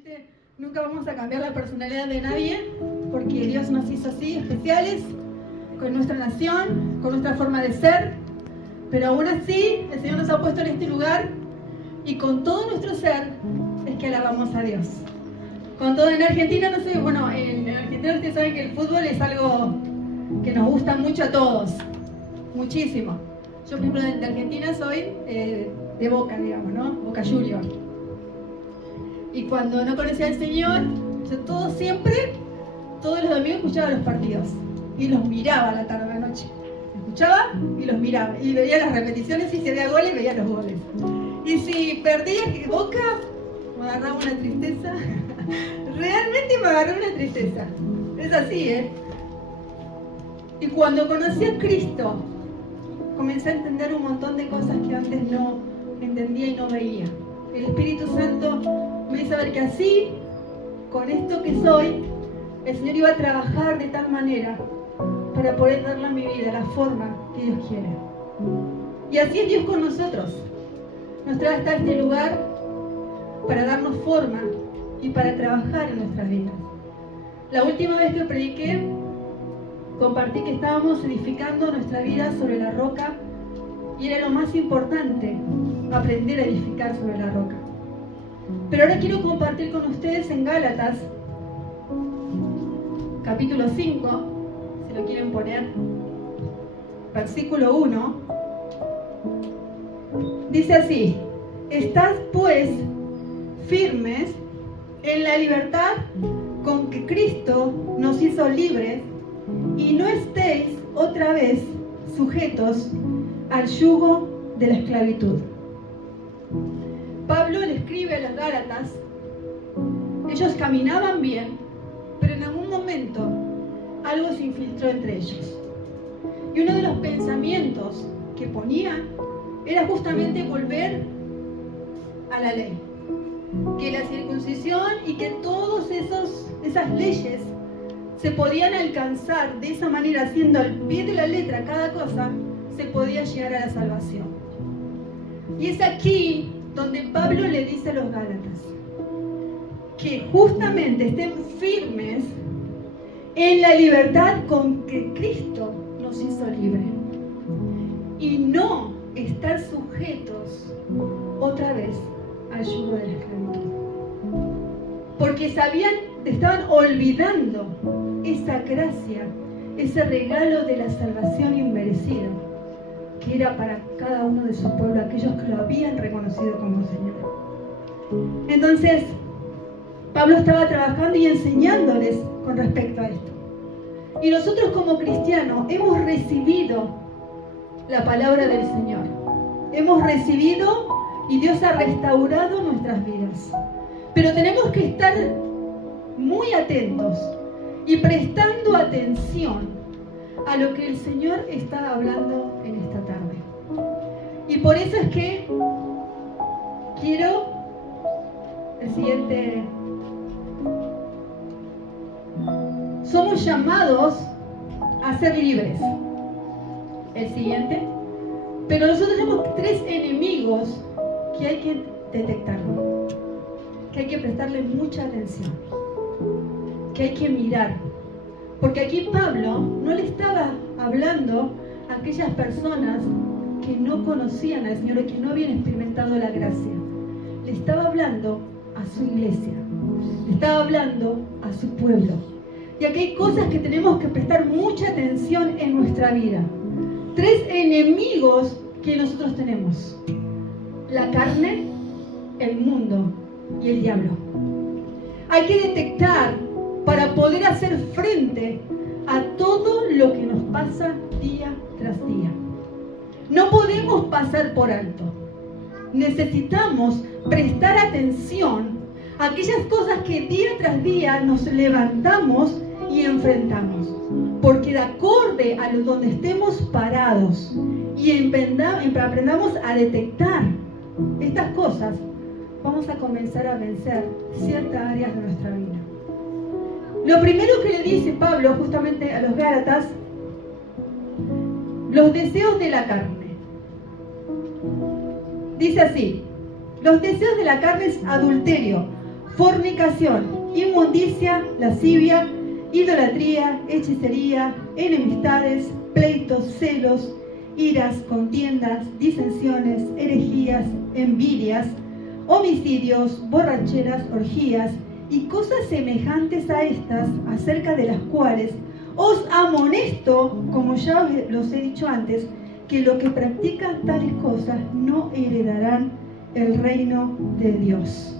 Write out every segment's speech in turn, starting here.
Obviamente nunca vamos a cambiar la personalidad de nadie, porque Dios nos hizo así, especiales, con nuestra nación, con nuestra forma de ser, pero aún así el Señor nos ha puesto en este lugar y con todo nuestro ser es que alabamos a Dios. Con todo en Argentina, no sé, bueno, en Argentina ustedes saben que el fútbol es algo que nos gusta mucho a todos, muchísimo. Yo, por ejemplo, de Argentina soy de Boca, digamos, ¿no? Boca Juniors. Y cuando no conocía al Señor, yo todos los domingos escuchaba los partidos y los miraba a la tarde, a la noche. Escuchaba y los miraba y veía las repeticiones, y si había goles, veía los goles. Y si perdía Boca, me agarraba una tristeza. Realmente me agarró una tristeza. Es así, ¿eh? Y cuando conocí a Cristo, comencé a entender un montón de cosas que antes no entendía y no veía. El Espíritu Santo me hizo ver que así, con esto que soy, el Señor iba a trabajar de tal manera para poder darle a mi vida la forma que Dios quiere. Y así es Dios con nosotros. Nos trae hasta este lugar para darnos forma y para trabajar en nuestras vidas. La última vez que prediqué, compartí que estábamos edificando nuestra vida sobre la roca y era lo más importante, aprender a edificar sobre la roca. Pero ahora quiero compartir con ustedes en Gálatas, capítulo 5, si lo quieren poner, versículo 1, dice así: estad pues firmes en la libertad con que Cristo nos hizo libres, y no estéis otra vez sujetos al yugo de la esclavitud. Pablo le escribe a los Gálatas. Ellos caminaban bien, pero en algún momento algo se infiltró entre ellos. Y uno de los pensamientos que ponían era justamente volver a la ley. Que la circuncisión y que todas esas leyes se podían alcanzar de esa manera, haciendo al pie de la letra cada cosa, se podía llegar a la salvación. Y es aquí donde Pablo le dice a los Gálatas que justamente estén firmes en la libertad con que Cristo nos hizo libres y no estar sujetos otra vez al yugo de la esclavitud, porque estaban olvidando esa gracia, ese regalo de la salvación inmerecida que era para cada uno de su pueblo, aquellos que lo habían reconocido como Señor. Entonces, Pablo estaba trabajando y enseñándoles con respecto a esto. Y nosotros como cristianos hemos recibido la palabra del Señor. Hemos recibido y Dios ha restaurado nuestras vidas. Pero tenemos que estar muy atentos y prestando atención a lo que el Señor está hablando en esta tarde. Y por eso es que quiero el siguiente. Somos llamados a ser libres. El siguiente. Pero nosotros tenemos 3 enemigos que hay que detectarlo, que hay que prestarle mucha atención, que hay que mirar. Porque aquí Pablo no le estaba hablando a aquellas personas que no conocían al Señor, que no habían experimentado la gracia. Le estaba hablando a su iglesia, le estaba hablando a su pueblo. Y aquí hay cosas que tenemos que prestar mucha atención en nuestra vida. 3 enemigos que nosotros tenemos: la carne, el mundo y el diablo. Hay que detectar para poder hacer frente a todo lo que nos pasa día tras día. No podemos pasar por alto. Necesitamos prestar atención a aquellas cosas que día tras día nos levantamos y enfrentamos. Porque de acorde a donde estemos parados y aprendamos a detectar estas cosas, vamos a comenzar a vencer ciertas áreas de nuestra vida. Lo primero que le dice Pablo justamente a los Gálatas: los deseos de la carne. Dice así: los deseos de la carne es adulterio, fornicación, inmundicia, lascivia, idolatría, hechicería, enemistades, pleitos, celos, iras, contiendas, disensiones, herejías, envidias, homicidios, borracheras, orgías y cosas semejantes a estas, acerca de las cuales os amonesto, como ya los he dicho antes, que los que practican tales cosas no heredarán el reino de Dios.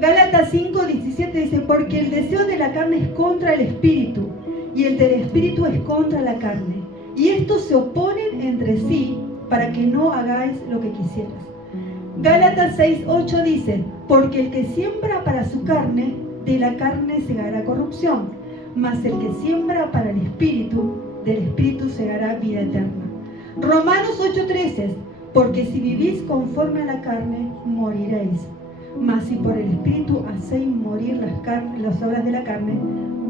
Gálatas 5:17 dice, porque el deseo de la carne es contra el espíritu, y el del espíritu es contra la carne. Y estos se oponen entre sí para que no hagáis lo que quisieras. Gálatas 6:8 dice, porque el que siembra para su carne, de la carne segará corrupción, mas el que siembra para el espíritu, del espíritu segará vida eterna. Romanos 8:13, porque si vivís conforme a la carne, moriréis. Mas si por el espíritu hacéis morir las obras de la carne,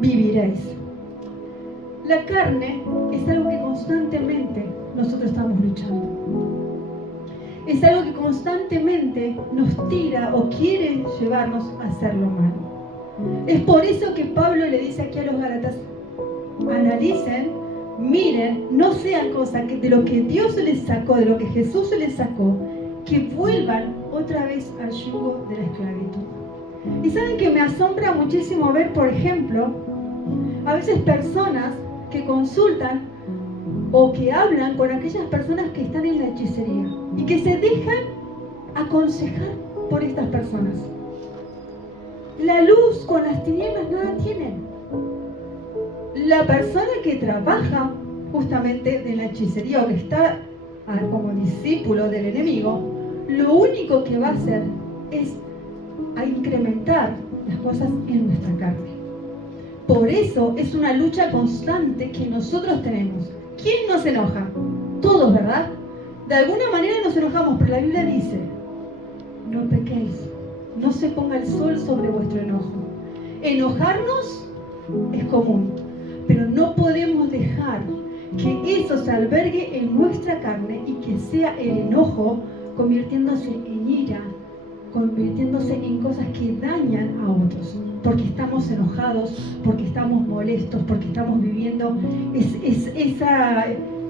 viviréis. La carne es algo que constantemente nosotros estamos luchando. Es algo que constantemente nos tira o quiere llevarnos a hacer lo malo. Es por eso que Pablo le dice aquí a los Gálatas, analicen, miren, no sean cosas que de lo que Dios les sacó, de lo que Jesús les sacó, que vuelvan otra vez al yugo de la esclavitud. Y saben que me asombra muchísimo ver, por ejemplo, a veces personas que consultan o que hablan con aquellas personas que están en la hechicería y que se dejan aconsejar por estas personas. La luz con las tinieblas nada tienen. La persona que trabaja justamente de la hechicería o que está como discípulo del enemigo, lo único que va a hacer es a incrementar las cosas en nuestra carne. Por eso es una lucha constante que nosotros tenemos. ¿Quién nos enoja? Todos, ¿verdad? De alguna manera nos enojamos, pero la Biblia dice, no pequéis, no se ponga el sol sobre vuestro enojo. Enojarnos es común, pero no podemos dejar que eso se albergue en nuestra carne y que sea el enojo convirtiéndose en ira, convirtiéndose en cosas que dañan a otros, porque estamos enojados, porque estamos molestos, porque estamos viviendo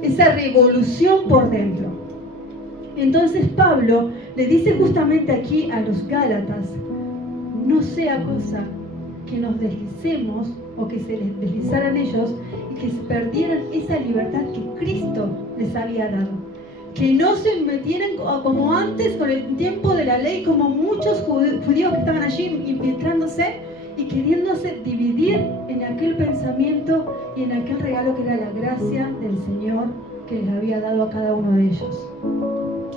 esa revolución por dentro. Entonces Pablo le dice justamente aquí a los Gálatas, no sea cosa que nos deslicemos o que se les deslizaran ellos y que se perdieran esa libertad que Cristo les había dado. Que no se metieran como antes con el tiempo de la ley, como muchos judíos que estaban allí infiltrándose y queriéndose dividir en aquel pensamiento y en aquel regalo que era la gracia del Señor que les había dado a cada uno de ellos.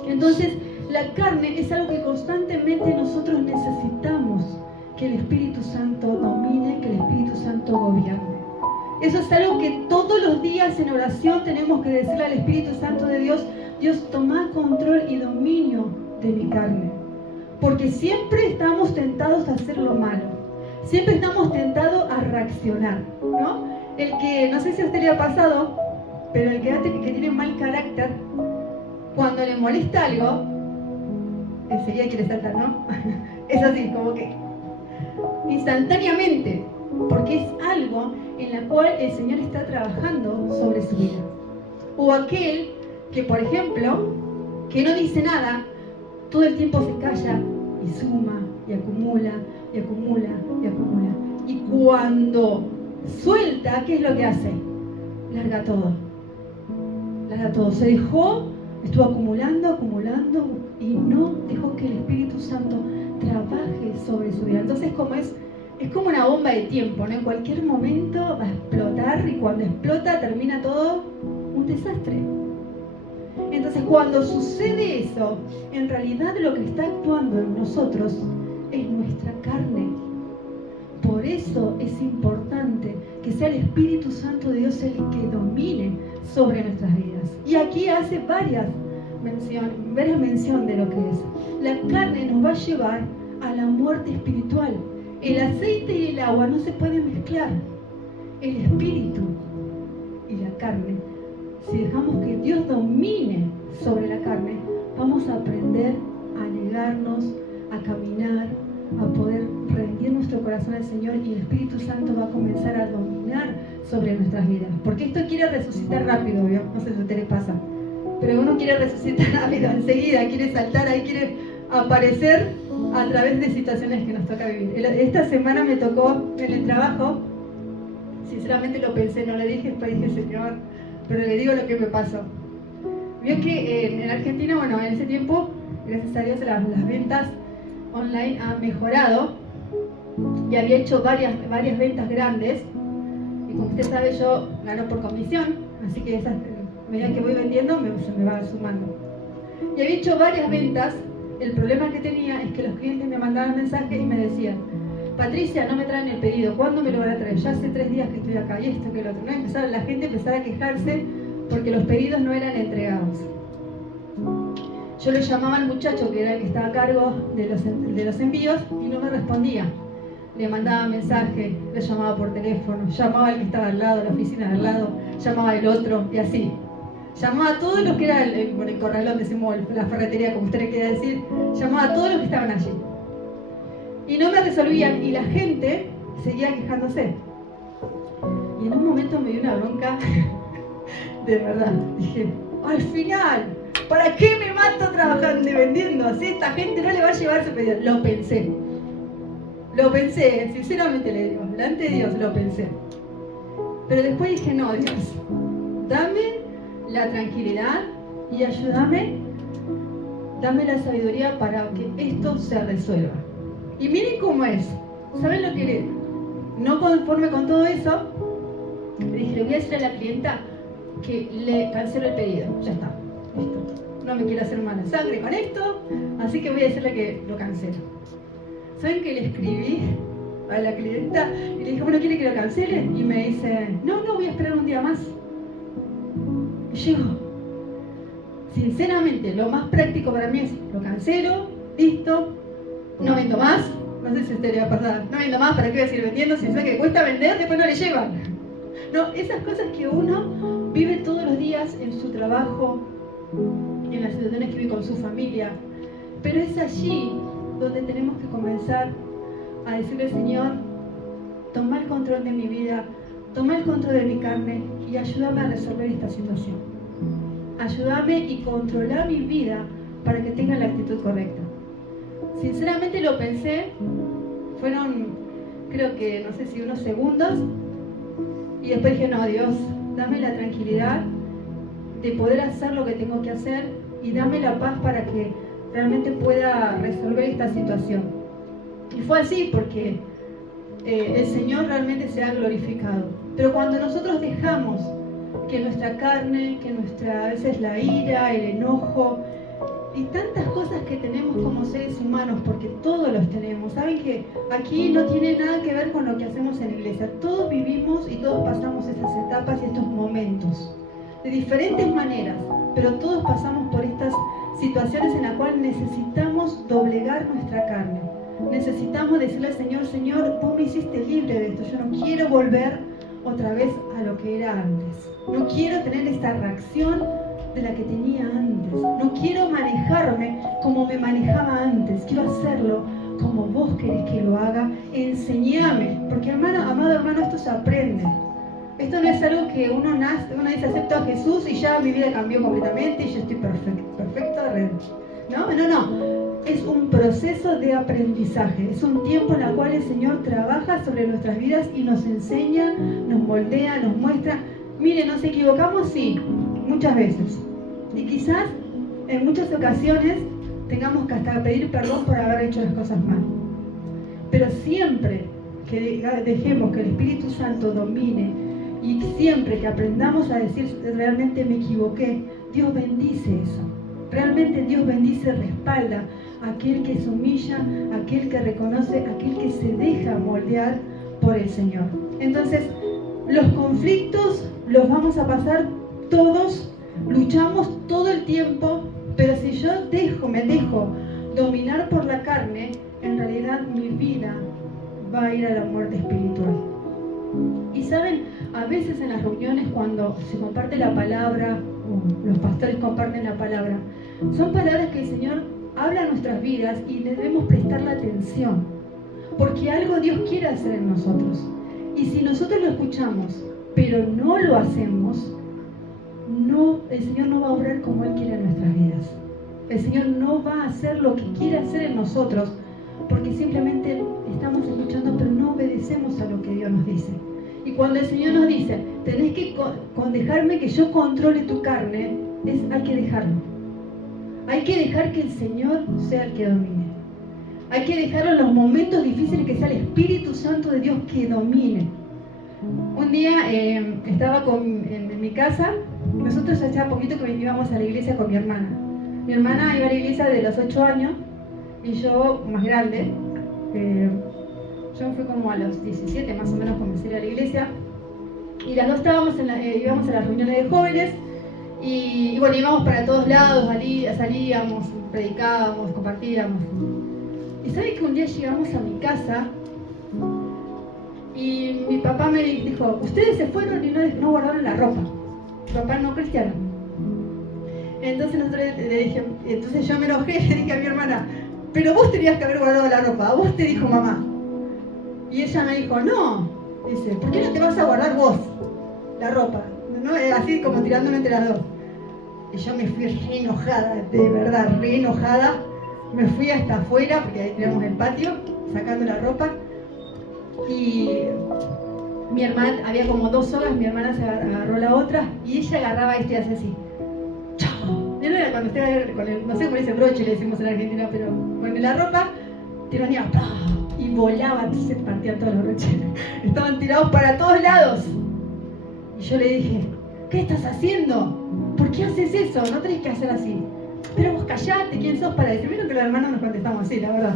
Entonces, la carne es algo que constantemente nosotros necesitamos que el Espíritu Santo domine, que el Espíritu Santo gobierne. Eso es algo que todos los días en oración tenemos que decirle al Espíritu Santo de Dios, Dios, toma control y dominio de mi carne. Porque siempre estamos tentados a hacer lo malo. Siempre estamos tentados a reaccionar, ¿no? El que, no sé si a usted le ha pasado, pero el que tiene mal carácter, cuando le molesta algo, enseguida quiere saltar, ¿no? Es así, como que instantáneamente, porque es algo en la cual el Señor está trabajando sobre su vida. O aquel que, por ejemplo, que no dice nada, todo el tiempo se calla y suma y acumula y acumula y acumula. Y cuando suelta, ¿qué es lo que hace? Larga todo. Larga todo. Se dejó, estuvo acumulando y no dejó que el Espíritu Santo trabaje sobre su vida. Entonces, es como una bomba de tiempo, ¿no? En cualquier momento va a explotar y cuando explota termina todo un desastre. Entonces, cuando sucede eso, en realidad lo que está actuando en nosotros es nuestra carne. Por eso es importante que sea el Espíritu Santo de Dios el que domine sobre nuestras vidas. Y aquí hace varias mención de lo que es. La carne nos va a llevar a la muerte espiritual. El aceite y el agua no se pueden mezclar. El espíritu y la carne. Si dejamos que Dios domine sobre la carne, vamos a aprender a negarnos, a caminar, a poder rendir nuestro corazón al Señor y el Espíritu Santo va a comenzar a dominar sobre nuestras vidas. Porque esto quiere resucitar rápido, ¿vio? No sé si a ustedes les pasa. Pero uno quiere resucitar rápido, enseguida, quiere saltar ahí, quiere aparecer a través de situaciones que nos toca vivir. Esta semana me tocó en el trabajo, sinceramente lo pensé, no le dije, después dije, Señor, pero le digo lo que me pasó. Vio que en Argentina, bueno, en ese tiempo, gracias a Dios, las ventas online han mejorado y había hecho varias ventas grandes y como usted sabe yo gano por comisión, así que esas, a medida que voy vendiendo se me va sumando. Y había hecho varias ventas. El problema que tenía es que los clientes me mandaban mensajes y me decían: Patricia, no me traen el pedido, ¿cuándo me lo van a traer? Ya hace 3 días que estoy acá, y esto, que el otro. ¿No? La gente empezaba a quejarse porque los pedidos no eran entregados. Yo le llamaba al muchacho que era el que estaba a cargo de los envíos y no me respondía. Le mandaba mensaje, le llamaba por teléfono, llamaba al que estaba al lado, la oficina de al lado, llamaba al otro y así. Llamaba a todos los que era el corralón, decimos, la ferretería, como usted le quiera decir, llamaba a todos los que estaban allí. Y no me resolvían y la gente seguía quejándose. Y en un momento me dio una bronca, de verdad. Dije, al final, ¿para qué me mato trabajando y vendiendo? Así esta gente no le va a llevar su pedido. Lo pensé, sinceramente le digo, delante de Dios lo pensé. Pero después dije, no, Dios, dame la tranquilidad y ayúdame, dame la sabiduría para que esto se resuelva. Y miren cómo es. ¿Saben lo que le? No conforme con todo eso, le dije, le voy a decir a la clienta que le cancelo el pedido. Ya está, listo. No me quiero hacer mala sangre con esto, así que voy a decirle que lo cancelo. ¿Saben que le escribí a la clienta y le dije, bueno, ¿quiere que lo cancele? Y me dice, no, voy a esperar un día más. Y yo, sinceramente, lo más práctico para mí es, lo cancelo, listo, no vendo más. No sé si a usted le va a pasar, no vendo más, ¿para qué voy a seguir vendiendo? Si sabe que cuesta vender, después no le llevan. No, esas cosas que uno vive todos los días en su trabajo, en las situaciones que vive con su familia, pero es allí donde tenemos que comenzar a decirle, Señor, toma el control de mi vida, toma el control de mi carne y ayúdame a resolver esta situación. Ayúdame y controlar mi vida para que tenga la actitud correcta. Sinceramente lo pensé, fueron, creo que, no sé si unos segundos, y después dije, no, Dios, dame la tranquilidad de poder hacer lo que tengo que hacer y dame la paz para que realmente pueda resolver esta situación. Y fue así porque el Señor realmente se ha glorificado. Pero cuando nosotros dejamos que nuestra carne, que nuestra, a veces la ira, el enojo y tantas cosas que tenemos como seres humanos, porque todos los tenemos, saben que aquí no tiene nada que ver con lo que hacemos en la iglesia. Todos vivimos y todos pasamos estas etapas y estos momentos de diferentes maneras, pero todos pasamos por estas situaciones en las cuales necesitamos doblegar nuestra carne. Necesitamos decirle al Señor, Señor, vos me hiciste libre de esto, yo no quiero volver otra vez a lo que era antes. No quiero tener esta reacción de la que tenía antes. No quiero manejarme como me manejaba antes. Quiero hacerlo como vos querés que lo haga. Enseñame, porque amado hermano, esto se aprende. Esto no es algo que uno nace, uno dice acepto a Jesús y ya mi vida cambió completamente y yo estoy perfecto. No. Es un proceso de aprendizaje. Es un tiempo en el cual el Señor trabaja sobre nuestras vidas y nos enseña, nos moldea, nos muestra. Mire, nos equivocamos, sí, muchas veces. Y quizás en muchas ocasiones tengamos que hasta pedir perdón por haber hecho las cosas mal. Pero siempre que dejemos que el Espíritu Santo domine y siempre que aprendamos a decir realmente me equivoqué, Dios bendice eso. Realmente Dios bendice, respalda a aquel que se humilla, a aquel que reconoce, a aquel que se deja moldear por el Señor. Entonces, los conflictos los vamos a pasar todos, luchamos todo el tiempo, pero si yo me dejo dominar por la carne, en realidad mi vida va a ir a la muerte espiritual. Y saben, a veces en las reuniones cuando se comparte la palabra, o los pastores comparten la palabra, son palabras que el Señor habla a nuestras vidas y le debemos prestar la atención. porque algo Dios quiere hacer en nosotros. Y si nosotros lo escuchamos, pero no lo hacemos, el Señor no va a obrar como Él quiere en nuestras vidas. El Señor no va a hacer lo que quiere hacer en nosotros, porque simplemente estamos escuchando, pero no obedecemos a lo que Dios nos dice. Y cuando el Señor nos dice, tenés que dejarme que yo controle tu carne, hay que dejarlo. Hay que dejar que el Señor sea el que domine. Hay que dejarlo en los momentos difíciles, que sea el Espíritu Santo de Dios que domine. Un día estaba en mi casa. Nosotros hacía poquito que íbamos a la iglesia con mi hermana. Mi hermana iba a la iglesia de los 8 años y yo más grande. Yo fui como a los 17 más o menos, comencé a ir a la iglesia. Y las dos íbamos a las reuniones de jóvenes y bueno, íbamos para todos lados, salíamos, predicábamos, compartíamos. Y ¿sabe que un día llegamos a mi casa y mi papá me dijo, ustedes se fueron y no guardaron la ropa? Mi papá no cristiano. Entonces entonces yo me enojé y le dije a mi hermana, pero vos tenías que haber guardado la ropa, a vos te dijo mamá. Y ella me dijo, no, dice, ¿por qué no te vas a guardar vos la ropa? ¿No? Así como tirándome entre las dos. Y yo me fui re enojada, de verdad, re enojada. Me fui hasta afuera, porque ahí tenemos el patio, sacando la ropa. Y mi hermana, había como 2 sogas, mi hermana se agarró la otra y ella agarraba y hace así. ¡Chao! Era cuando usted con el, no sé cómo dice broche, le decimos en Argentina, pero con la ropa, tironía, y volaban, se partían todos los broches. Estaban tirados para todos lados. Y yo le dije, ¿qué estás haciendo? ¿Por qué haces eso? No tenés que hacer así. Pero vos callate, ¿quién sos para decir? Vieron que los hermanos nos contestamos así, la verdad.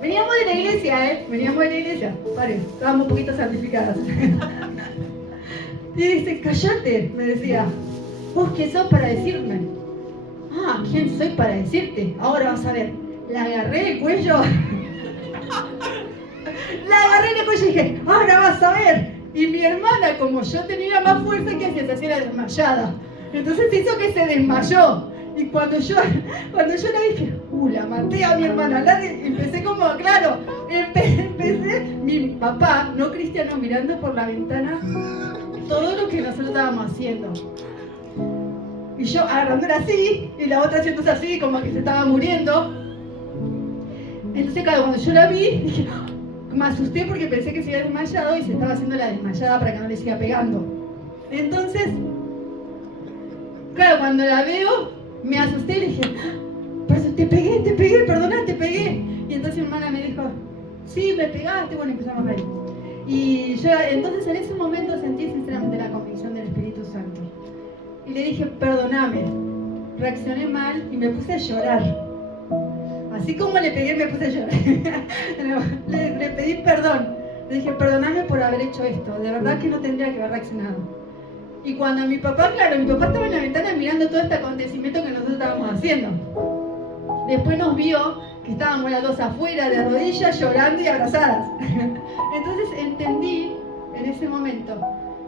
Veníamos de la iglesia, veníamos de la iglesia. Pare, estábamos un poquito santificadas. Y dice, callate, me decía. ¿Vos qué sos para decirme? Ah, ¿quién soy para decirte? Ahora vas a ver. La agarré del cuello. La agarré del cuello y dije, ahora vas a ver. Y mi hermana, como yo tenía más fuerza, ¿qué hacía? Se hacía la desmayada. Entonces hizo que se desmayó. Y cuando yo la dije, la maté a mi hermana. Empecé como, claro, empecé, mi papá, no cristiano, mirando por la ventana todo lo que nosotros estábamos haciendo. Y yo agarrándola así, y la otra haciéndose así, como que se estaba muriendo. Entonces, claro, cuando yo la vi, dije, me asusté porque pensé que se había desmayado y se estaba haciendo la desmayada para que no le siga pegando. Entonces, claro, cuando la veo, me asusté y le dije, pero te pegué, perdona, te pegué. Y entonces mi hermana me dijo, sí, me pegaste, bueno, empezamos ahí. Y yo entonces en ese momento sentí sinceramente la convicción del Espíritu Santo. Y le dije, perdóname, reaccioné mal y me puse a llorar. Así como le pegué, me puse a llorar. le pedí perdón. Le dije, perdóname por haber hecho esto, de verdad que no tendría que haber reaccionado. Y cuando mi papá, claro, mi papá estaba en la ventana mirando todo este acontecimiento que nosotros estábamos haciendo. Después nos vio que estábamos las dos afuera, de rodillas, llorando y abrazadas. Entonces entendí en ese momento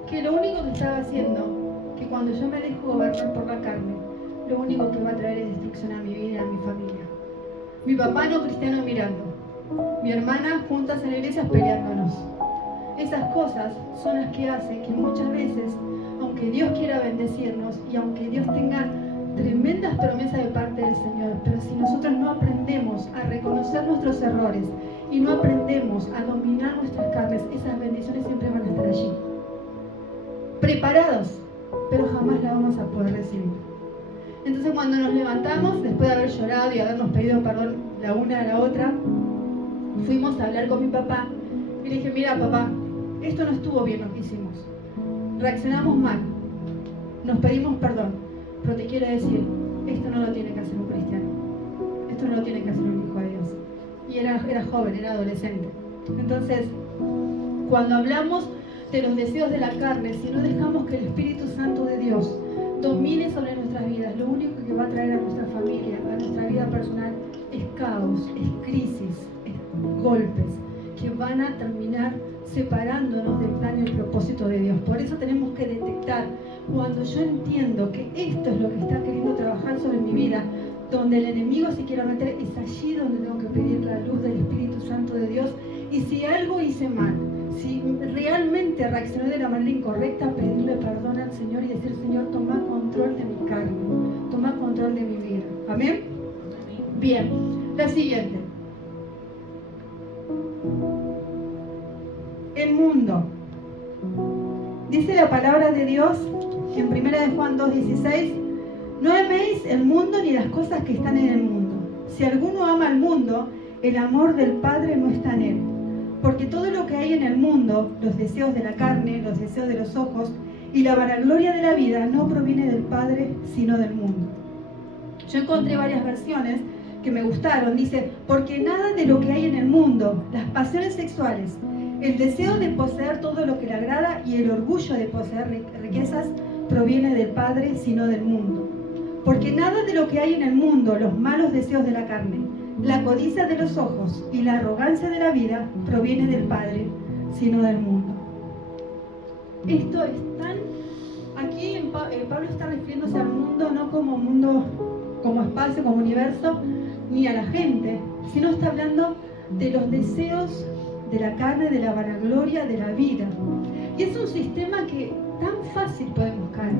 que lo único que estaba haciendo, que cuando yo me dejo gobernar por la carne, lo único que va a traer es destrucción a mi vida y a mi familia. Mi papá no cristiano mirando, mi hermana juntas en la iglesia peleándonos. Esas cosas son las que hacen que muchas veces, aunque Dios quiera bendecirnos y aunque Dios tenga tremendas promesas de parte del Señor, pero si nosotros no aprendemos a reconocer nuestros errores y no aprendemos a dominar nuestras carnes, esas bendiciones siempre van a estar allí. Preparados, pero jamás las vamos a poder recibir. Entonces cuando nos levantamos, después de haber llorado y habernos pedido perdón la una a la otra, fuimos a hablar con mi papá y le dije, mira papá, esto no estuvo bien lo que hicimos. Reaccionamos mal, nos pedimos perdón, pero te quiero decir, esto no lo tiene que hacer un cristiano, esto no lo tiene que hacer un hijo de Dios. Y era joven, era adolescente. Entonces, cuando hablamos de los deseos de la carne, si no dejamos que el Espíritu Santo de Dios domine sobre nuestras vidas, lo único que va a traer a nuestra familia, a nuestra vida personal, es caos, es crisis, es golpes, que van a terminar separándonos del plan y el propósito de Dios. Por eso tenemos que detectar, cuando yo entiendo que esto es lo que está queriendo trabajar sobre mi vida, donde el enemigo se quiera meter, es allí donde tengo que pedir la luz del Espíritu Santo de Dios Y si algo hice mal, si realmente reaccioné de la manera incorrecta, pedirle perdón al Señor y decir, Señor, toma control de mi carne, toma control de mi vida. ¿Amén? Bien, la siguiente. El mundo. Dice la palabra de Dios en 1 de Juan 2:16, no améis el mundo ni las cosas que están en el mundo. Si alguno ama al mundo, el amor del Padre no está en él. Porque todo lo que hay en el mundo, los deseos de la carne, los deseos de los ojos y la vanagloria de la vida, no proviene del Padre, sino del mundo. Yo encontré varias versiones que me gustaron. Dice, porque nada de lo que hay en el mundo, las pasiones sexuales, el deseo de poseer todo lo que le agrada y el orgullo de poseer riquezas, proviene del Padre, sino del mundo. Porque nada de lo que hay en el mundo, los malos deseos de la carne, la codicia de los ojos y la arrogancia de la vida, proviene del Padre, sino del mundo. Esto es tan... Aquí Pablo está refiriéndose al mundo no como mundo, como espacio, como universo, ni a la gente, sino está hablando de los deseos de la carne, de la vanagloria, de la vida. Y es un sistema que tan fácil podemos caer.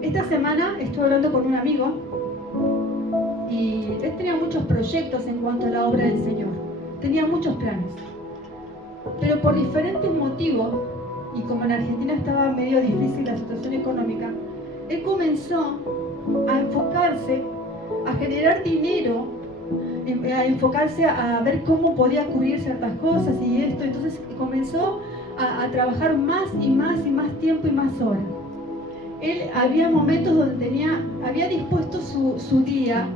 Esta semana estuve hablando con un amigo y él tenía muchos proyectos en cuanto a la obra del Señor. Tenía muchos planes. Pero por diferentes motivos, y como en Argentina estaba medio difícil la situación económica, él comenzó a enfocarse, a generar dinero, a enfocarse a ver cómo podía cubrir ciertas cosas y esto. Entonces comenzó a trabajar más y más y más tiempo y más horas. Él había momentos donde había dispuesto su día,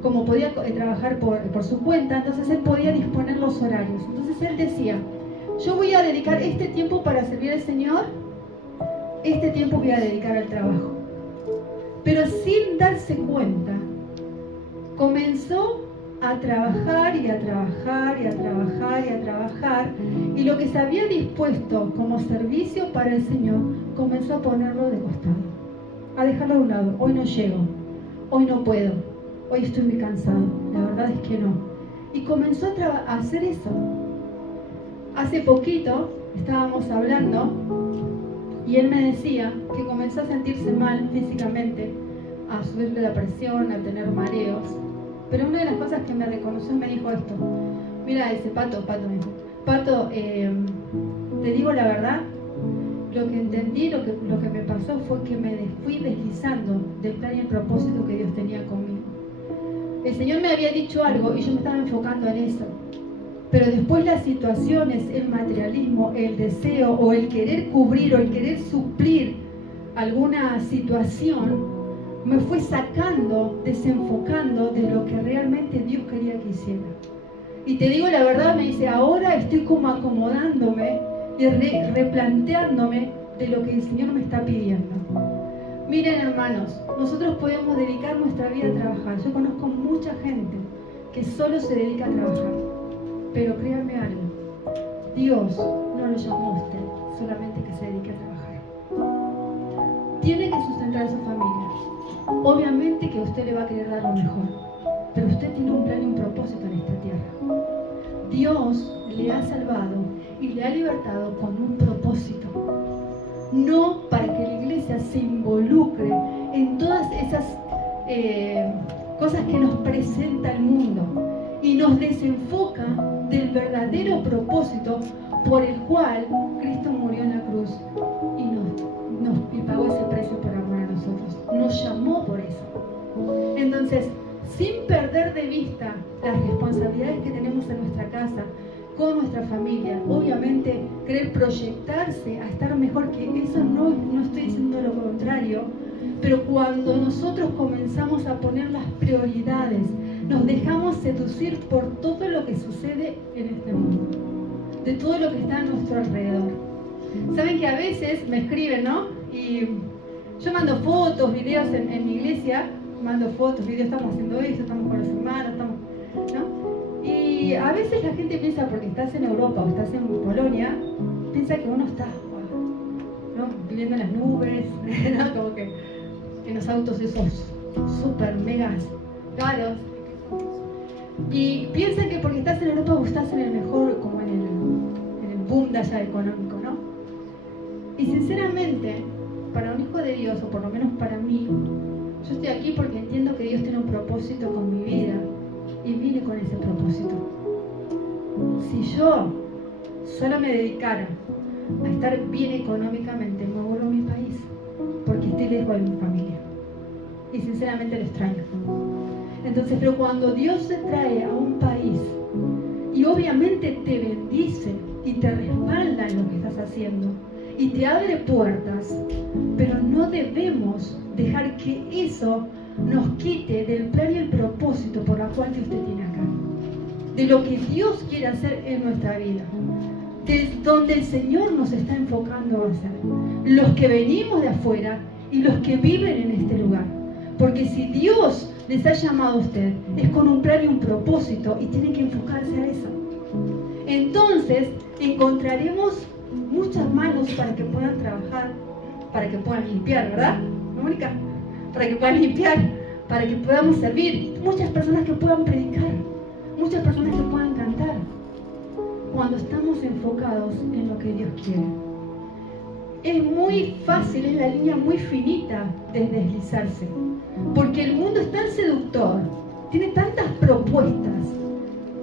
como podía trabajar por su cuenta, entonces él podía disponer los horarios. Entonces él decía, yo voy a dedicar este tiempo para servir al Señor, este tiempo voy a dedicar al trabajo. Pero sin darse cuenta, comenzó a trabajar y a trabajar y a trabajar y a trabajar, y lo que se había dispuesto como servicio para el Señor, comenzó a ponerlo de costado, a dejarlo a un lado. Hoy no llego, hoy no puedo, hoy estoy muy cansado, la verdad es que no. Y comenzó a hacer eso. Hace poquito estábamos hablando y él me decía que comenzó a sentirse mal físicamente, a subirle la presión, a tener mareos. Pero una de las cosas que me reconoció me dijo esto. Mira, ese Pato me dijo, Pato, te digo la verdad, lo que entendí, lo que me pasó fue que me fui deslizando del plan y el propósito que Dios tenía conmigo. El Señor me había dicho algo y yo me estaba enfocando en eso. Pero después las situaciones, el materialismo, el deseo o el querer cubrir o el querer suplir alguna situación, me fue sacando, desenfocando de lo que realmente Dios quería que hiciera. Y te digo la verdad, me dice, ahora estoy como acomodándome y replanteándome de lo que el Señor me está pidiendo. Miren, hermanos, nosotros podemos dedicar nuestra vida a trabajar. Yo conozco mucha gente que solo se dedica a trabajar. Pero créanme algo, Dios no lo llamó a usted solamente que se dedique a trabajar. Tiene que sustentar a su familia. Obviamente que usted le va a querer dar lo mejor, pero usted tiene un plan y un propósito en esta tierra. Dios le ha salvado y le ha libertado con un propósito. No para que la iglesia se involucre en todas esas cosas que nos presenta el mundo y nos desenfoca del verdadero propósito por el cual Cristo murió en la cruz y pagó ese precio por amor a nosotros. Nos llamó por eso. Entonces, sin perder de vista las responsabilidades que tenemos en nuestra casa, con nuestra familia, obviamente querer proyectarse a estar mejor, que eso no estoy diciendo lo contrario, pero cuando nosotros comenzamos a poner las prioridades, nos dejamos seducir por todo lo que sucede en este mundo, de todo lo que está a nuestro alrededor. Saben que a veces me escriben, ¿no? Y yo mando fotos, videos en mi iglesia, mando fotos, videos, estamos haciendo esto, estamos con los hermanos, ¿no? Y a veces la gente piensa, porque estás en Europa o estás en Polonia, piensa que uno está, ¿no?, viviendo en las nubes, ¿no?, como que en los autos esos súper megas caros. Y piensan que porque estás en Europa o estás en el mejor, como boom de allá económico, ¿no? Y sinceramente, para un hijo de Dios, o por lo menos para mí, yo estoy aquí porque entiendo que Dios tiene un propósito con mi vida y vine con ese propósito. Si yo solo me dedicara a estar bien económicamente, me aburro mi país, porque estoy lejos de mi familia. Y sinceramente lo extraño. Entonces, pero cuando Dios te trae a un país y obviamente te bendice y te respalda en lo que estás haciendo y te abre puertas, pero no debemos dejar que eso nos quite del plan y el propósito por la cual Dios te tiene acá, de lo que Dios quiere hacer en nuestra vida, de donde el Señor nos está enfocando a hacer, los que venimos de afuera y los que viven en este lugar. Porque si Dios les ha llamado a usted, es con un plan y un propósito, y tienen que enfocarse a eso. Entonces encontraremos muchas manos para que puedan trabajar, para que puedan limpiar, ¿verdad, Mónica? Para que puedan limpiar, para que podamos servir, muchas personas que puedan predicar, muchas personas que puedan cantar, cuando estamos enfocados en lo que Dios quiere. Es muy fácil, es la línea muy finita de deslizarse, porque el mundo es tan seductor, tiene tantas propuestas,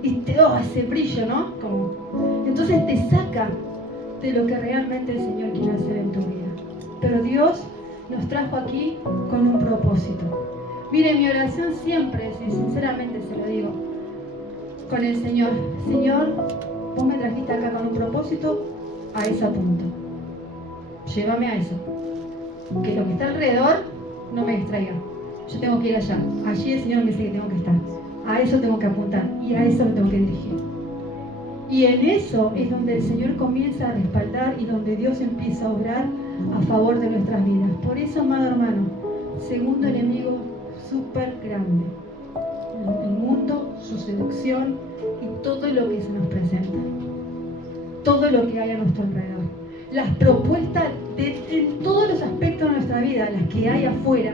y te da ese brillo, ¿no? Entonces te saca de lo que realmente el Señor quiere hacer en tu vida. Pero Dios nos trajo aquí con un propósito. Mire, mi oración siempre, y sinceramente se lo digo, con el Señor: Señor, vos me trajiste acá con un propósito, a ese punto. Llévame a eso. Que lo que está alrededor no me distraiga. Yo tengo que ir allá. Allí el Señor me dice que tengo que estar. A eso tengo que apuntar y a eso me tengo que dirigir. Y en eso es donde el Señor comienza a respaldar y donde Dios empieza a obrar a favor de nuestras vidas. Por eso, amado hermano, segundo enemigo súper grande: el mundo, su seducción y todo lo que se nos presenta, todo lo que hay a nuestro alrededor, las propuestas en todos los aspectos de nuestra vida, las que hay afuera,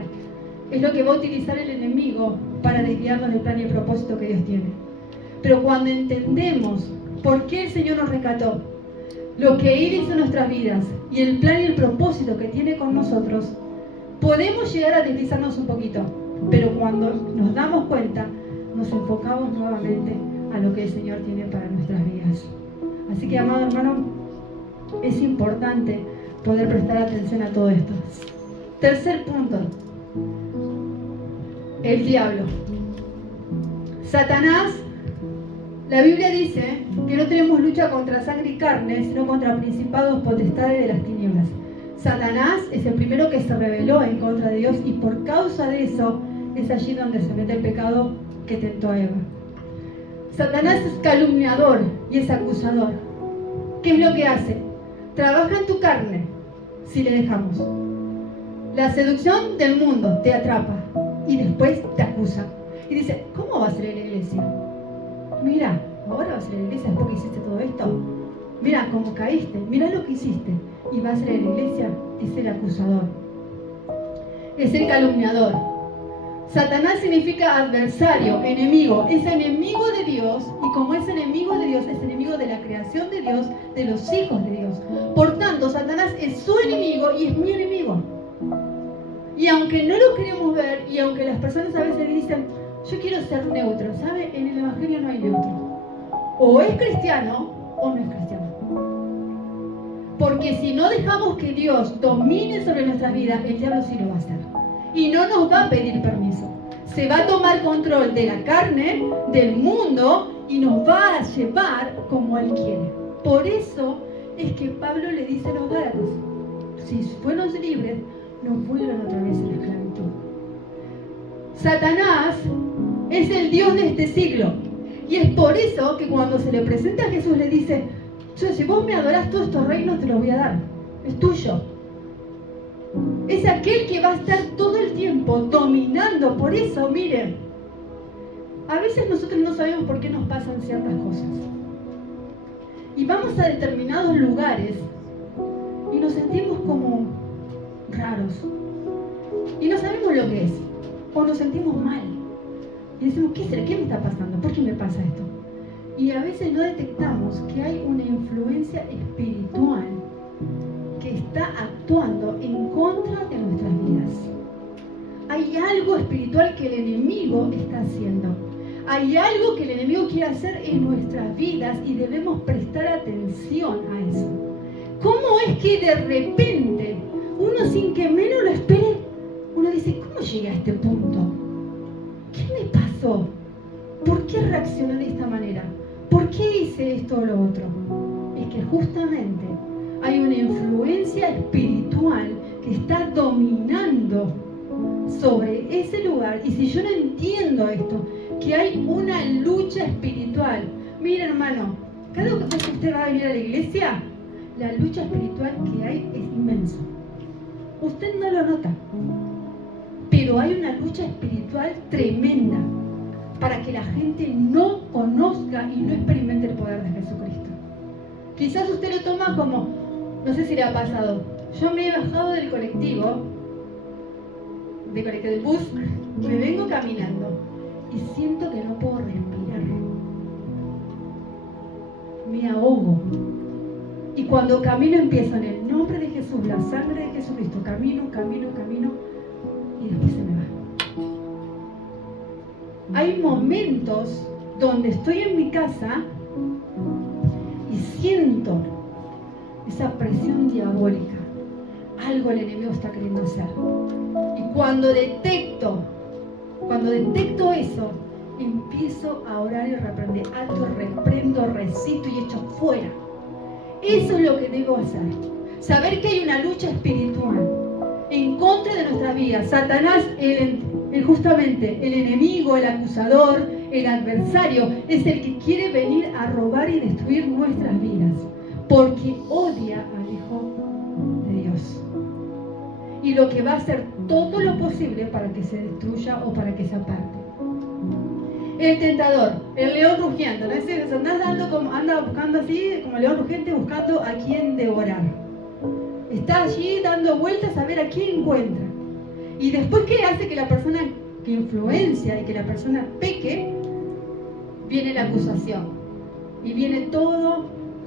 es lo que va a utilizar el enemigo para desviarnos del plan y el propósito que Dios tiene. Pero cuando entendemos por qué el Señor nos rescató, lo que Él hizo en nuestras vidas y el plan y el propósito que tiene con nosotros, podemos llegar a deslizarnos un poquito, pero cuando nos damos cuenta, nos enfocamos nuevamente a lo que el Señor tiene para nuestras vidas. Así que, amado hermano, es importante poder prestar atención a todo esto. Tercer punto: el diablo. Satanás. La Biblia dice que no tenemos lucha contra sangre y carne, sino contra principados, potestades de las tinieblas. Satanás es el primero que se rebeló en contra de Dios, y por causa de eso es allí donde se mete el pecado que tentó a Eva. Satanás es calumniador y es acusador. ¿Qué es lo que hace? Trabaja en tu carne si le dejamos. La seducción del mundo te atrapa y después te acusa. Y dice: ¿cómo va a ser en la iglesia? Mira, ahora vas a ir a la iglesia después que hiciste todo esto. Mira cómo caíste, mira lo que hiciste. Y vas a ir a la iglesia. Es el acusador, es el calumniador. Satanás significa adversario, enemigo. Es enemigo de Dios, y como es enemigo de Dios, es enemigo de la creación de Dios, de los hijos de Dios. Por tanto, Satanás es su enemigo y es mi enemigo. Y aunque no lo queremos ver, y aunque las personas a veces dicen: yo quiero ser neutro, ¿sabe? En el Evangelio no hay neutro. O es cristiano o no es cristiano. Porque si no dejamos que Dios domine sobre nuestras vidas, el diablo sí lo va a hacer. Y no nos va a pedir permiso. Se va a tomar control de la carne, del mundo, y nos va a llevar como Él quiere. Por eso es que Pablo le dice a los Gálatas: si fueron libres, no vuelvan otra vez a la esclavitud. Satanás es el Dios de este siglo. Y es por eso que cuando se le presenta a Jesús, le dice: si vos me adorás, todos estos reinos te los voy a dar. Es tuyo. Es aquel que va a estar todo el tiempo dominando. Por eso, miren, a veces nosotros no sabemos por qué nos pasan ciertas cosas. Y vamos a determinados lugares y nos sentimos como raros. Y no sabemos lo que es. O nos sentimos mal. Y decimos: ¿qué será? ¿Qué me está pasando? ¿Por qué me pasa esto? Y a veces no detectamos que hay una influencia espiritual que está actuando en contra de nuestras vidas. Hay algo espiritual que el enemigo está haciendo. Hay algo que el enemigo quiere hacer en nuestras vidas y debemos prestar atención a eso. ¿Cómo es que de repente, uno sin que menos lo espere, uno dice, ¿cómo llegué a este punto? ¿Qué me pasó? ¿Por qué reaccioné de esta manera? ¿Por qué hice esto o lo otro? Es que justamente hay una influencia espiritual que está dominando sobre ese lugar. Y si yo no entiendo esto, que hay una lucha espiritual. Mira, hermano, cada vez que usted va a venir a la iglesia, la lucha espiritual que hay es inmensa. Usted no lo nota, pero hay una lucha espiritual tremenda para que la gente no conozca y no experimente el poder de Jesucristo. Quizás usted lo toma como, no sé si le ha pasado, yo me he bajado del colectivo, del bus, me vengo caminando y siento que no puedo respirar. Me ahogo. Y cuando camino empiezo en el nombre de Jesús, la sangre de Jesucristo, camino, y después se me va. Hay momentos donde estoy en mi casa y siento esa presión diabólica. Algo el enemigo está queriendo hacer. Y cuando detecto eso, empiezo a orar y reprender. Alto, reprendo, recito y echo fuera. Eso es lo que debo hacer. Saber que hay una lucha espiritual en contra de nuestra vida. Satanás, justamente el enemigo, el acusador, el adversario, es el que quiere venir a robar y destruir nuestras vidas, porque odia al Hijo de Dios. Y lo que va a hacer todo lo posible para que se destruya o para que se aparte. El tentador, el león rugiente, ¿no? Ese anda buscando así, como león rugiente, buscando a quién devorar. Está allí dando vueltas a ver a quién encuentra. Y después que hace que la persona que influencia y que la persona peque, viene la acusación. Y viene toda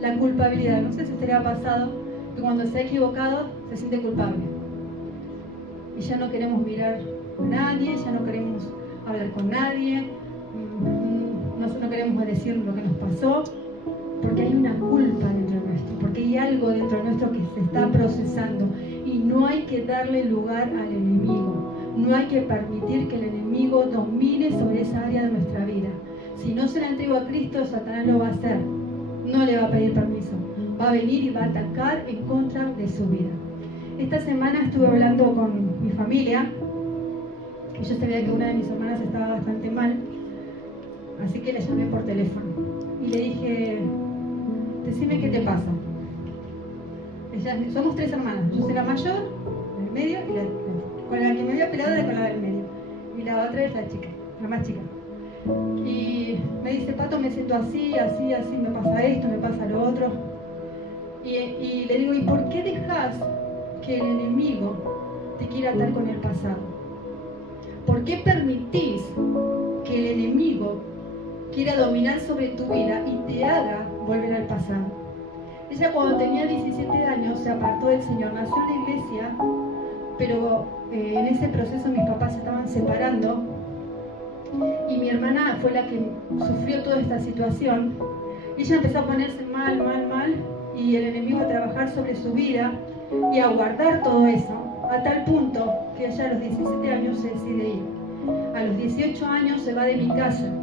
la culpabilidad. No sé si a usted le ha pasado que cuando se ha equivocado se siente culpable. Y ya no queremos mirar a nadie, ya no queremos hablar con nadie, no queremos decir lo que nos pasó, porque hay una culpa dentro nuestro, porque hay algo dentro nuestro que se está procesando y no hay que darle lugar al enemigo, no hay que permitir que el enemigo domine sobre esa área de nuestra vida. Si no se la entrego a Cristo, Satanás lo va a hacer, no le va a pedir permiso, va a venir y va a atacar en contra de su vida. Esta semana estuve hablando con mi familia y yo sabía que una de mis hermanas estaba bastante mal, así que la llamé por teléfono y le dije, decime qué te pasa. Somos 3 hermanas, yo soy la mayor, la del medio, y con la que me había peleado era con la del medio, y la otra es la más chica. Y me dice, Pato, me siento así, me pasa esto, me pasa lo otro. Y le digo, ¿y por qué dejas que el enemigo te quiera atar con el pasado? ¿Por qué permitís que el enemigo quiera dominar sobre tu vida y te haga volver al pasado? Ella cuando tenía 17 años se apartó del Señor, nació en la iglesia, pero en ese proceso mis papás se estaban separando y mi hermana fue la que sufrió toda esta situación. Ella empezó a ponerse mal y el enemigo a trabajar sobre su vida y a guardar todo eso, a tal punto que ella a los 17 años se decide ir. A los 18 años se va de mi casa.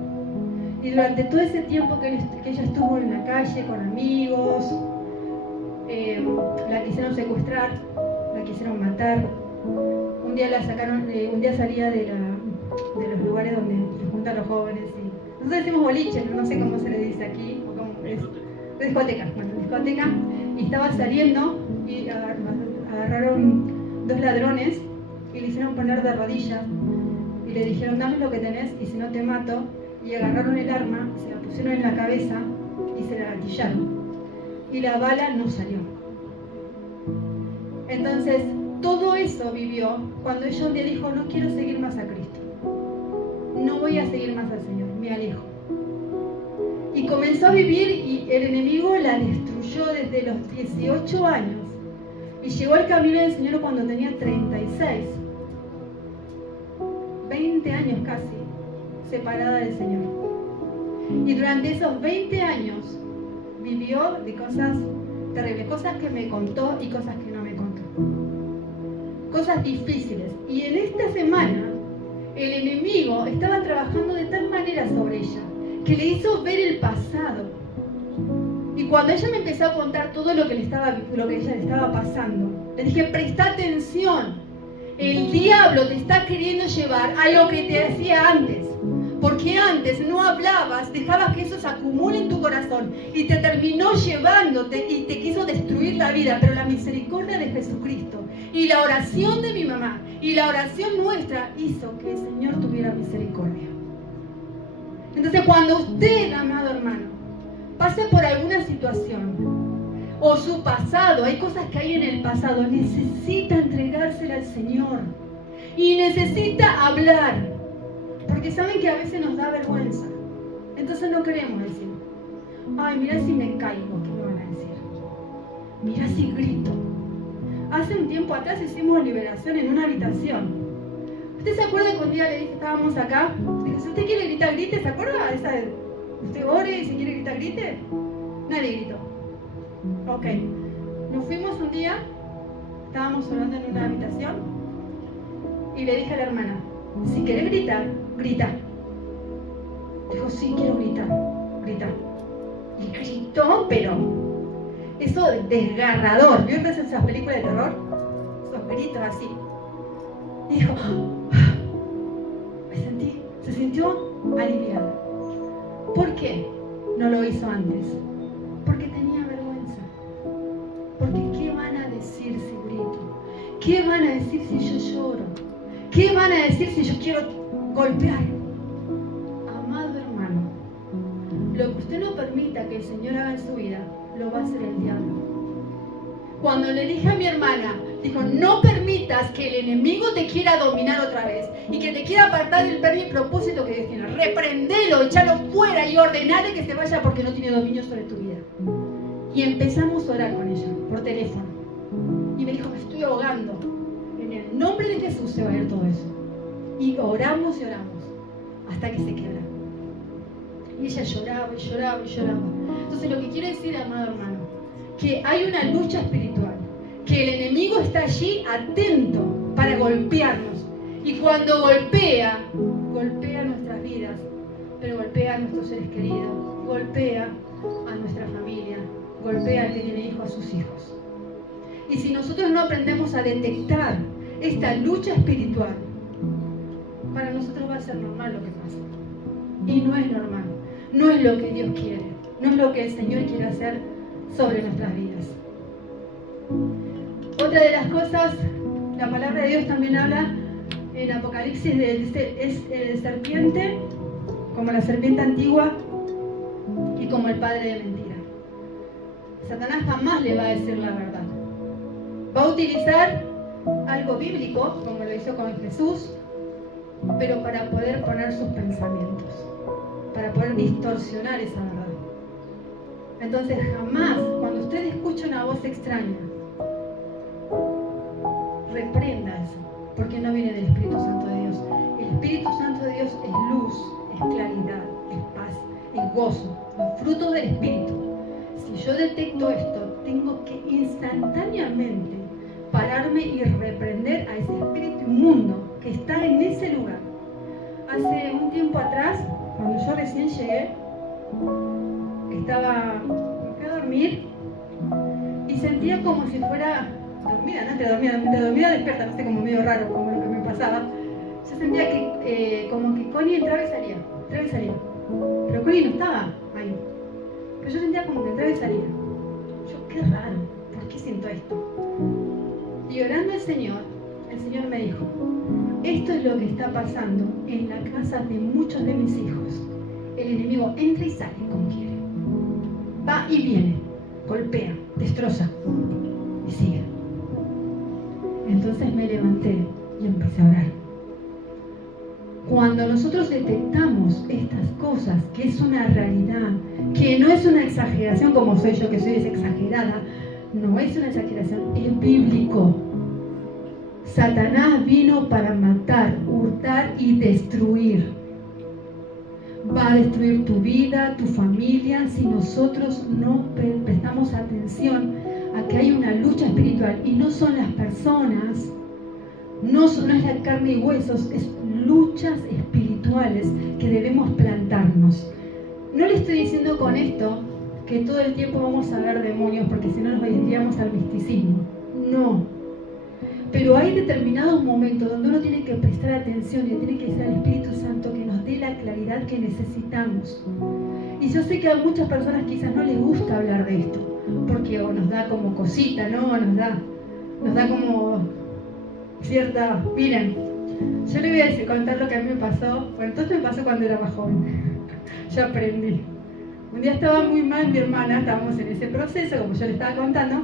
Y durante todo ese tiempo que ella estuvo en la calle con amigos, la quisieron secuestrar, la quisieron matar. Un día la sacaron, un día salía de los lugares donde se juntan los jóvenes. Y nosotros decimos boliche, pero no sé cómo se le dice aquí, o cómo es. Discoteca, y estaba saliendo y agarraron 2 ladrones y le hicieron poner de rodillas y le dijeron, dame lo que tenés y si no te mato. Y agarraron el arma, se la pusieron en la cabeza y se la gatillaron. Y la bala no salió. Entonces, todo eso vivió cuando ella un día dijo, no quiero seguir más a Cristo. No voy a seguir más al Señor, me alejo. Y comenzó a vivir y el enemigo la destruyó desde los 18 años. Y llegó al camino del Señor cuando tenía 36. 20 años casi separada del Señor. Y durante esos 20 años vivió de cosas terribles, cosas que me contó y cosas que no me contó. Cosas difíciles. Y en esta semana el enemigo estaba trabajando de tal manera sobre ella que le hizo ver el pasado. Y cuando ella me empezó a contar todo lo que ella le estaba pasando, le dije, presta atención. El diablo te está queriendo llevar a lo que te hacía antes. Porque antes no hablabas, dejabas que eso se acumule en tu corazón y te terminó llevándote y te quiso destruir la vida. Pero la misericordia de Jesucristo y la oración de mi mamá y la oración nuestra hizo que el Señor tuviera misericordia. Entonces, cuando usted, amado hermano, pase por alguna situación o su pasado, hay cosas que hay en el pasado, necesita entregársela al Señor y necesita hablar, porque saben que a veces nos da vergüenza. Entonces no queremos decir, ay, mira si me caigo, ¿qué me van a decir? Mira si grito. Hace un tiempo atrás hicimos liberación en una habitación. ¿Usted se acuerda cuando un día le dije, estábamos acá? Le dije, si usted quiere gritar, grite, ¿se acuerda? Usted ore y si quiere gritar, grite. Nadie gritó. Ok. Nos fuimos un día, estábamos orando en una habitación y le dije a la hermana, si querés gritar, grita. Dijo, sí, quiero gritar, grita. Y gritó, pero eso desgarrador. ¿Vio esas películas de terror? Esos gritos así. Y dijo, se sintió aliviada. ¿Por qué no lo hizo antes? Porque tenía vergüenza. Porque ¿qué van a decir si grito? ¿Qué van a decir si yo lloro? ¿Qué van a decir si yo quiero golpear? Amado hermano, lo que usted no permita que el Señor haga en su vida, lo va a hacer el diablo. Cuando le dije a mi hermana, dijo, no permitas que el enemigo te quiera dominar otra vez y que te quiera apartar del plan y propósito que Dios tiene. Reprendelo, echalo fuera y ordenale que se vaya porque no tiene dominio sobre tu vida. Y empezamos a orar con ella por teléfono. Y me dijo, me estoy ahogando. En el nombre de Jesús se va a ir todo eso. Y oramos hasta que se quiebra. Y ella lloraba y lloraba y lloraba. Entonces lo que quiero decir, amado hermano, que hay una lucha espiritual, que el enemigo está allí atento para golpearnos. Y cuando golpea nuestras vidas, pero golpea a nuestros seres queridos, golpea a nuestra familia, golpea al que tiene hijos, a sus hijos. Y si nosotros no aprendemos a detectar esta lucha espiritual, para nosotros va a ser normal lo que pasa. Y no es normal, no es lo que Dios quiere, no es lo que el Señor quiere hacer sobre nuestras vidas. Otra de las cosas, la palabra de Dios también habla en Apocalipsis, dice, es el serpiente, como la serpiente antigua y como el padre de mentira. Satanás jamás le va a decir la verdad. Va a utilizar algo bíblico, como lo hizo con Jesús, pero para poder poner sus pensamientos, para poder distorsionar esa verdad. Entonces jamás, cuando usted escucha una voz extraña, reprenda eso, porque no viene del Espíritu Santo de Dios. El Espíritu Santo de Dios es luz, es claridad, es paz, es gozo, los frutos del Espíritu. Si yo detecto esto, tengo que instantáneamente pararme y reprender a ese espíritu inmundo que está en ese lugar. Hace un tiempo atrás, cuando yo recién llegué, me fui a dormir y sentía como si fuera dormida, ¿no? Entre dormida despierta, no sé, como medio raro, como lo que me pasaba. Yo sentía que como que Connie entraba y salía, pero Connie no estaba ahí. Pero yo sentía como que entraba y salía. Yo, qué raro, ¿por qué siento esto? Y orando al Señor, el Señor me dijo, esto es lo que está pasando en la casa de muchos de mis hijos. El enemigo entra y sale como quiere. Va y viene, golpea, destroza y sigue. Entonces me levanté y empecé a orar. Cuando nosotros detectamos estas cosas, que es una realidad, no es una exageración como soy yo, que soy exagerada. No es una exageración, es bíblico. Satanás vino para matar, hurtar y destruir. Va a destruir tu vida, tu familia, si nosotros no prestamos atención a que hay una lucha espiritual. Y no son las personas, no es la carne y huesos, es luchas espirituales que debemos plantarnos. No le estoy diciendo con esto que todo el tiempo vamos a ver demonios, porque si no nos iríamos al misticismo. No. Pero hay determinados momentos donde uno tiene que prestar atención y tiene que decir al Espíritu Santo que nos dé la claridad que necesitamos. Y yo sé que a muchas personas quizás no les gusta hablar de esto, porque nos da como cosita, ¿no? Nos da como cierta... Miren, yo le voy a contar lo que a mí me pasó. Bueno, entonces me pasó cuando era más joven. Yo aprendí. Un día estaba muy mal mi hermana, estábamos en ese proceso, como yo le estaba contando,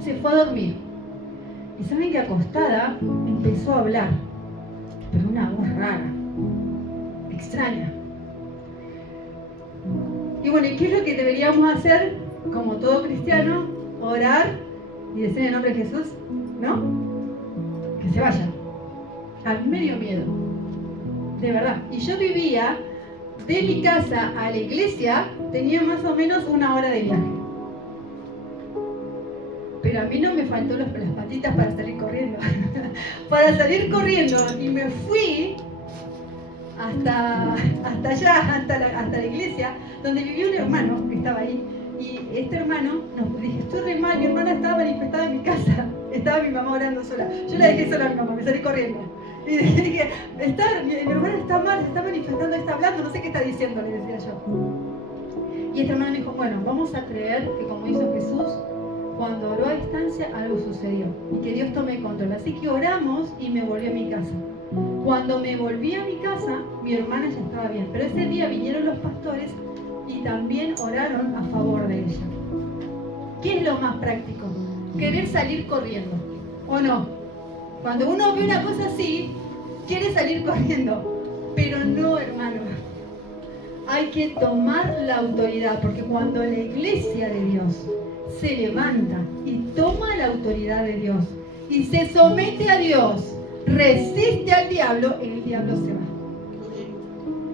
se fue a dormir. Y saben que acostada empezó a hablar, pero una voz rara, extraña. Y bueno, ¿y qué es lo que deberíamos hacer? Como todo cristiano, orar y decir en el nombre de Jesús, ¿no? Que se vaya. A mí me dio miedo, de verdad. Y yo vivía de mi casa a la iglesia, tenía más o menos 1 hora de viaje. Pero a mí no me faltó las patitas para salir corriendo. Para salir corriendo. Y me fui hasta allá, hasta la iglesia, donde vivía un hermano que estaba ahí. Y este hermano nos dije, estoy re mal, mi hermana estaba manifestada en mi casa. Estaba mi mamá orando sola. Yo la dejé sola a mi mamá, me salí corriendo. Y dije, mi hermana está mal, se está manifestando, está hablando, no sé qué está diciendo, le decía yo. Y este hermano me dijo, bueno, vamos a creer que como hizo Jesús, cuando oró a distancia, algo sucedió. Y que Dios tome control. Así que oramos y me volví a mi casa. Cuando me volví a mi casa, mi hermana ya estaba bien. Pero ese día vinieron los pastores y también oraron a favor de ella. ¿Qué es lo más práctico? Querer salir corriendo, ¿o no? Cuando uno ve una cosa así, quiere salir corriendo. Pero no, hermano. Hay que tomar la autoridad, porque cuando la iglesia de Dios se levanta y toma la autoridad de Dios y se somete a Dios, resiste al diablo, el diablo se va.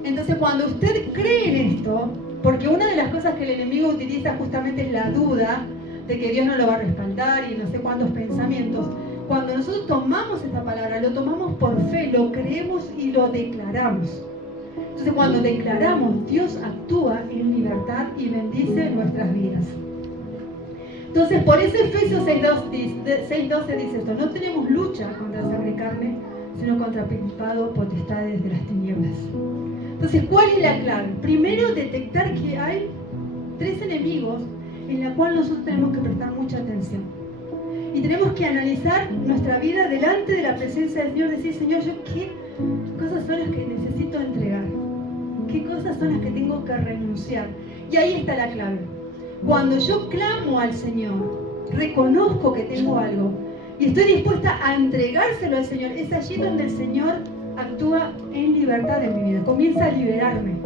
Entonces, cuando usted cree en esto, porque una de las cosas que el enemigo utiliza justamente es la duda de que Dios no lo va a respaldar y no sé cuántos pensamientos. Cuando nosotros tomamos esta palabra, lo tomamos por fe, lo creemos y lo declaramos. Entonces, cuando declaramos, Dios actúa en libertad y bendice nuestras vidas. Entonces, por eso Efesios 6:12 dice esto: no tenemos lucha contra sangre y carne, sino contra principados, potestades de las tinieblas. Entonces, ¿cuál es la clave? Primero, detectar que hay 3 enemigos en la cual nosotros tenemos que prestar mucha atención. Y tenemos que analizar nuestra vida delante de la presencia del Señor, decir, Señor, ¿yo qué cosas son las que necesito entregar? ¿Qué cosas son las que tengo que renunciar? Y ahí está la clave. Cuando yo clamo al Señor, reconozco que tengo algo y estoy dispuesta a entregárselo al Señor, es allí donde el Señor actúa en libertad en mi vida, comienza a liberarme.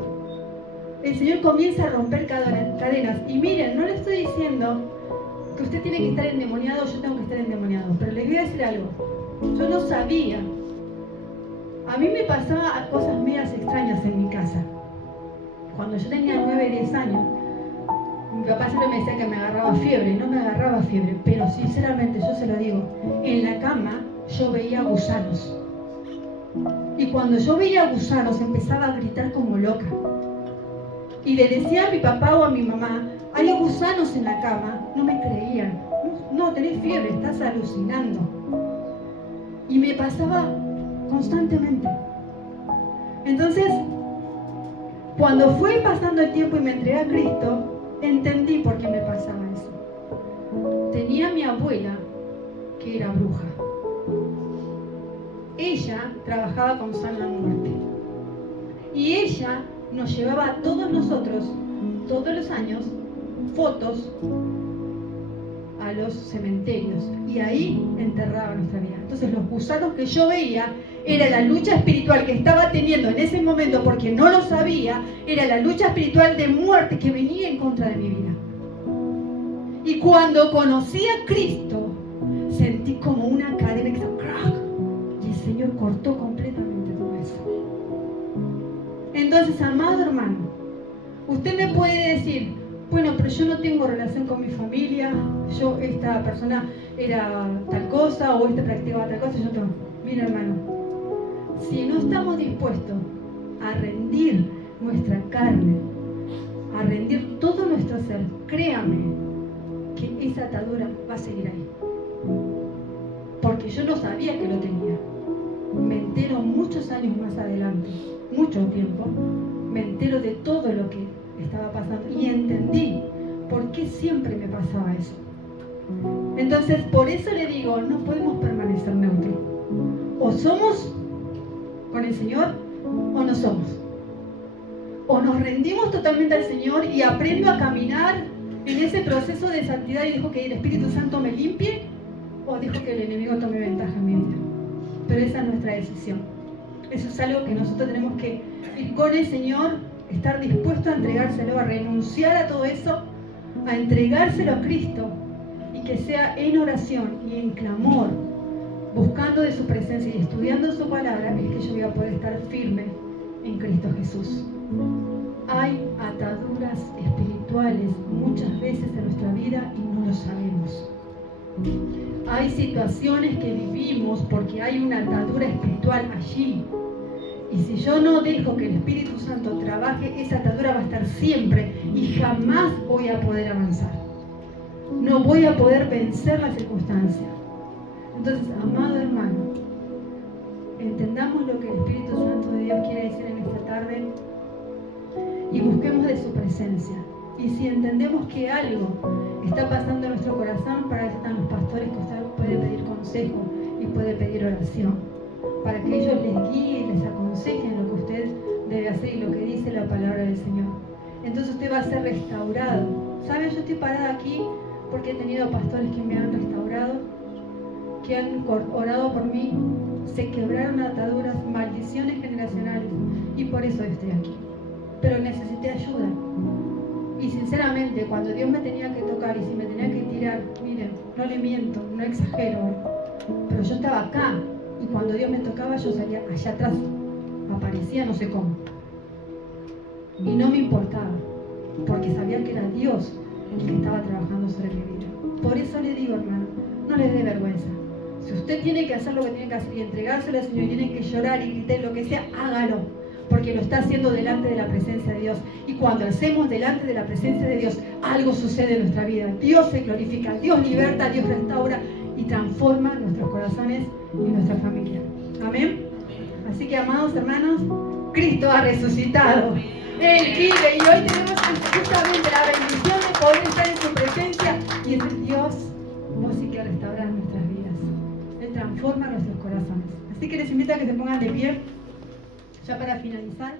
El Señor comienza a romper cadenas. Y miren, no le estoy diciendo que usted tiene que estar endemoniado, yo tengo que estar endemoniado, pero le voy a decir algo. Yo no sabía. A mí me pasaban cosas medias extrañas en mi casa. Cuando yo tenía 9, 10 años, mi papá siempre me decía que me agarraba fiebre. No me agarraba fiebre, pero sinceramente yo se lo digo, en la cama yo veía gusanos. Y cuando yo veía gusanos empezaba a gritar como loca. Y le decía a mi papá o a mi mamá, hay gusanos en la cama. No me creían. No, tenés fiebre, estás alucinando. Y me pasaba constantemente. Entonces, cuando fue pasando el tiempo y me entregué a Cristo, entendí por qué me pasaba eso. Tenía a mi abuela, que era bruja. Ella trabajaba con Sana Muerte. Y ella nos llevaba a todos nosotros, todos los años, fotos a los cementerios y ahí enterraba nuestra vida. Entonces los gusanos que yo veía era la lucha espiritual que estaba teniendo en ese momento, porque no lo sabía, era la lucha espiritual de muerte que venía en contra de mi vida. Y cuando conocí a Cristo, sentí como una cadena que hizo crack, y el Señor cortó completamente todo eso. Entonces, amado hermano, usted me puede decir, bueno, pero yo no tengo relación con mi familia, esta persona era tal cosa, o este practicaba tal cosa, yo no. Mira, hermano, si no estamos dispuestos a rendir nuestra carne, a rendir todo nuestro ser, créame que esa atadura va a seguir ahí. Porque yo no sabía que lo tenía. Me entero muchos años más adelante, mucho tiempo, me entero de todo lo que estaba pasando y entendí por qué siempre me pasaba eso. Entonces, por eso le digo, no podemos permanecer neutros. O somos con el Señor o no somos. O nos rendimos totalmente al Señor y aprendo a caminar en ese proceso de santidad y dejo que el Espíritu Santo me limpie, o dejo que el enemigo tome ventaja en mi vida. Pero esa es nuestra decisión. Eso es algo que nosotros tenemos que ir con el Señor, estar dispuesto a entregárselo, a renunciar a todo eso, a entregárselo a Cristo, y que sea en oración y en clamor, buscando de su presencia y estudiando su palabra, es que yo voy a poder estar firme en Cristo Jesús. Hay ataduras espirituales muchas veces en nuestra vida y no lo sabemos. Hay situaciones que vivimos porque hay una atadura espiritual allí. Y si yo no dejo que el Espíritu Santo trabaje, esa atadura va a estar siempre y jamás voy a poder avanzar. No voy a poder vencer la circunstancia. Entonces, amado hermano, entendamos lo que el Espíritu Santo de Dios quiere decir en esta tarde y busquemos de su presencia. Y si entendemos que algo está pasando en nuestro corazón, para eso están los pastores, que usted puede pedir consejo y puede pedir oración, para que ellos les guíen y les aconsejen lo que usted debe hacer y lo que dice la palabra del Señor. Entonces usted va a ser restaurado. ¿Saben? Yo estoy parada aquí porque he tenido pastores que me han restaurado, que han orado por mí, se quebraron ataduras, maldiciones generacionales, y por eso estoy aquí. Pero necesité ayuda. Y sinceramente, cuando Dios me tenía que tocar y si me tenía que tirar, miren, no le miento, no exagero, pero yo estaba acá y cuando Dios me tocaba yo salía allá atrás, aparecía no sé cómo. Y no me importaba, porque sabía que era Dios el que estaba trabajando sobre mi vida. Por eso le digo, hermano, no le dé vergüenza. Si usted tiene que hacer lo que tiene que hacer y entregárselo al Señor, y tiene que llorar y gritar lo que sea, hágalo. Porque lo está haciendo delante de la presencia de Dios. Y cuando hacemos delante de la presencia de Dios, algo sucede en nuestra vida. Dios se glorifica, Dios liberta, Dios restaura y transforma nuestros corazones y nuestra familia. Amén. Así que, amados hermanos, Cristo ha resucitado. Él vive y hoy tenemos justamente la bendición de poder estar en su presencia. Y es Dios, vos sí que restaura nuestras vidas. Él transforma nuestros corazones. Así que les invito a que se pongan de pie. Ya para finalizar.